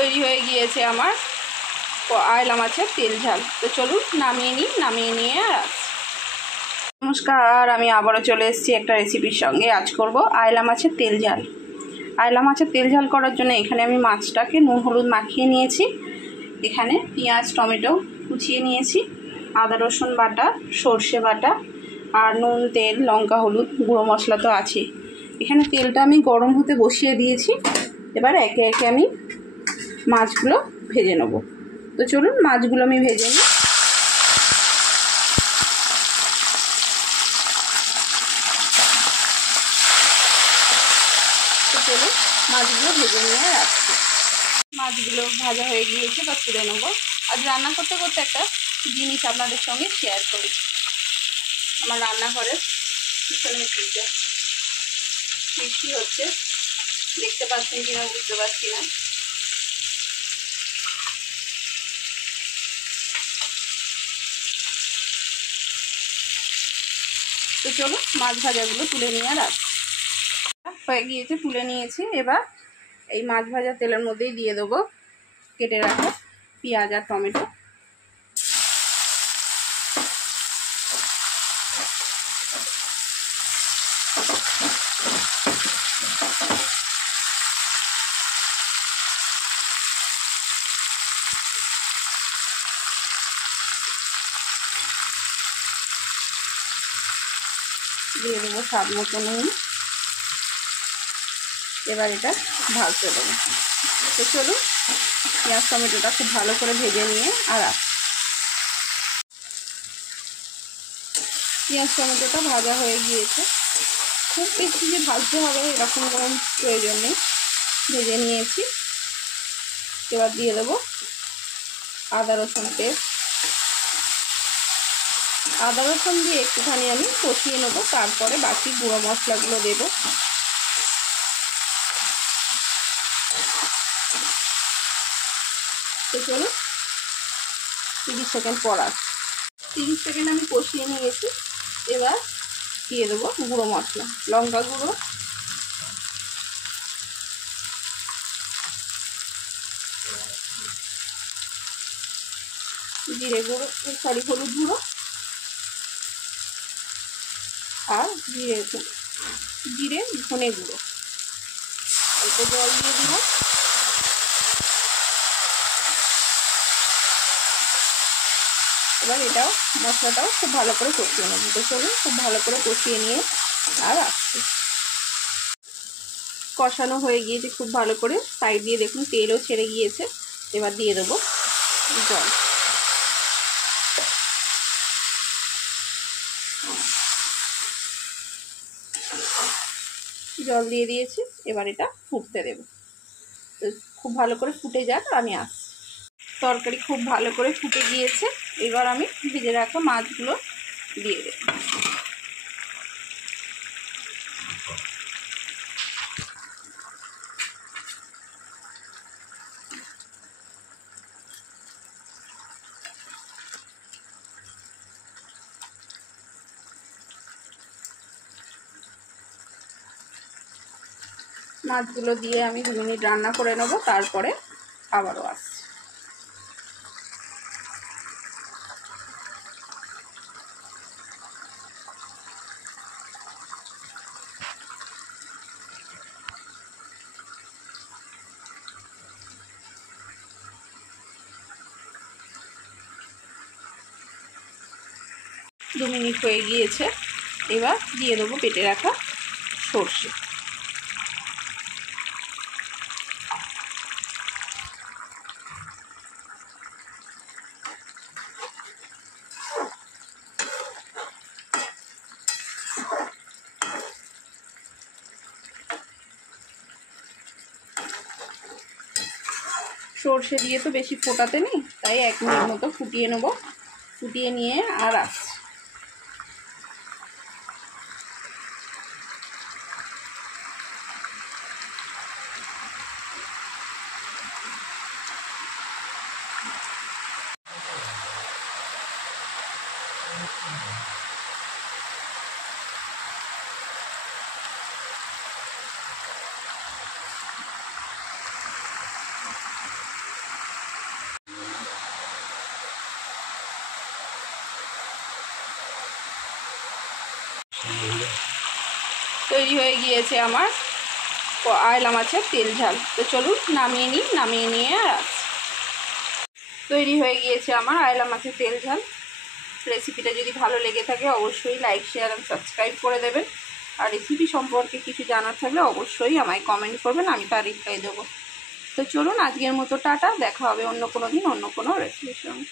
তৈরি হয়ে গিয়েছে আমার আয়লা মাছের তেল ঝাল। তো চলুন নামিয়ে নিয়ে আর আসছি। নমস্কার, আমি আবারও চলে এসেছি একটা রেসিপির সঙ্গে। আজ করব আয়লা মাছের তেল ঝাল। আয়লা মাছের তেল ঝাল করার জন্য এখানে আমি মাছটাকে নুন হলুদ মাখিয়ে নিয়েছি। এখানে পেঁয়াজ টমেটো কুচিয়ে নিয়েছি, আদা রসুন বাটা, সর্ষে বাটা আর নুন তেল লঙ্কা হলুদ গুঁড়ো মশলা তো আছেই। এখানে তেলটা আমি গরম হতে বসিয়ে দিয়েছি। এবার একে একে আমি মাছগুলো ভেজে নেব। তো চলুন মাছগুলো আমি ভেজে নিই। তো চলুন মাছগুলো ভেজে নিয়ে রাখছি। মাছগুলো ভাজা হয়ে গিয়েছে, বা তুলে নেবো। আজ রান্না করতে করতে একটা জিনিস আপনাদের সঙ্গে শেয়ার করি। আমার রান্নাঘরের পিছনের দিকটা বৃষ্টি হচ্ছে, দেখতে পাচ্ছেন কিনা বুঝতে পারছি না। তো চলো মাছ ভাজাগুলো তুলে নিয়ে রাখছি। হয়ে গিয়েছে, তুলে নিয়েছি। এবার এই মাছ ভাজা তেলের মধ্যেই দিয়ে দেবো কেটে রাখা পেঁয়াজ আর টমেটো। দিয়ে দেবো স্বাদ মতো নুন। এবার এটা ভাজতে দেবো। তো চলুন পেঁয়াজ টমেটোটা খুব ভালো করে ভেজে নিয়ে আর পেঁয়াজ টমেটোটা ভাজা হয়ে গিয়েছে। খুব বেশি যে ভাজতে হবে এরকম কোনো প্রয়োজন নেই, ভেজে নিয়েছি। এবার দিয়ে দেবো আদা রসুন পেস্ট। আদা রসুন দিয়ে একটুখানি আমি কষিয়ে নেবো, তারপরে বাকি গুঁড়ো মশলাগুলো দেবো। তো চলুন 30 সেকেন্ড পর আসছি। 30 সেকেন্ড আমি কষিয়ে নিয়েছি। এবার দিয়ে দেবো গুঁড়ো মশলা, লঙ্কা গুঁড়ো, জিরে গুঁড়ো, হলুদ গুঁড়ো আর জিরে ধনে গুঁড়ো। অল্প জল দিয়ে দিব। এবার এটাও মশলাটাও খুব ভালো করে কষিয়ে নেব। তো চলুন খুব ভালো করে কষিয়ে নিয়ে আর আসছি। কষানো হয়ে গিয়েছে খুব ভালো করে, সাইড দিয়ে দেখুন তেলও ছেড়ে গিয়েছে। এবার দিয়ে দেবো জল। জল দিয়ে দিয়েছি। এবার এটা ফুটতে দেবো। তো খুব ভালো করে ফুটে যাক, আমি আসছি। তরকারি খুব ভালো করে ফুটে গিয়েছে। এবার আমি ভেজে রাখা মাছগুলো দিয়ে দেব। মাছগুলো দিয়ে আমি 2 মিনিট রান্না করে নেব, তারপরে আবারও আসছি। দু মিনিট হয়ে গিয়েছে। এবার দিয়ে দেবো কেটে রাখা সর্ষে। সর্ষে দিয়ে তো বেশি ফোটাতে নেই, তাই 1 মিনিট মতো ফুটিয়ে নেব। ফুটিয়ে নিয়ে আর আসছি। তৈরি হয়ে গিয়েছে আমার আয়লা মাছের তেল ঝাল। তো চলুন নামিয়ে নিই, নামিয়ে নিয়ে আর আসছি। তৈরি হয়ে গিয়েছে আমার আয়লা মাছের তেল ঝাল। রেসিপিটা যদি ভালো লেগে থাকে অবশ্যই লাইক, শেয়ার আর সাবস্ক্রাইব করে দেবেন। আর রেসিপি সম্পর্কে কিছু জানার থাকলে অবশ্যই আমায় কমেন্ট করবেন, আমি তার রিপ্লাই দেবো। তো চলুন আজকের মতো টাটা, দেখা হবে অন্য কোনো দিন অন্য কোনো রেসিপির সঙ্গে।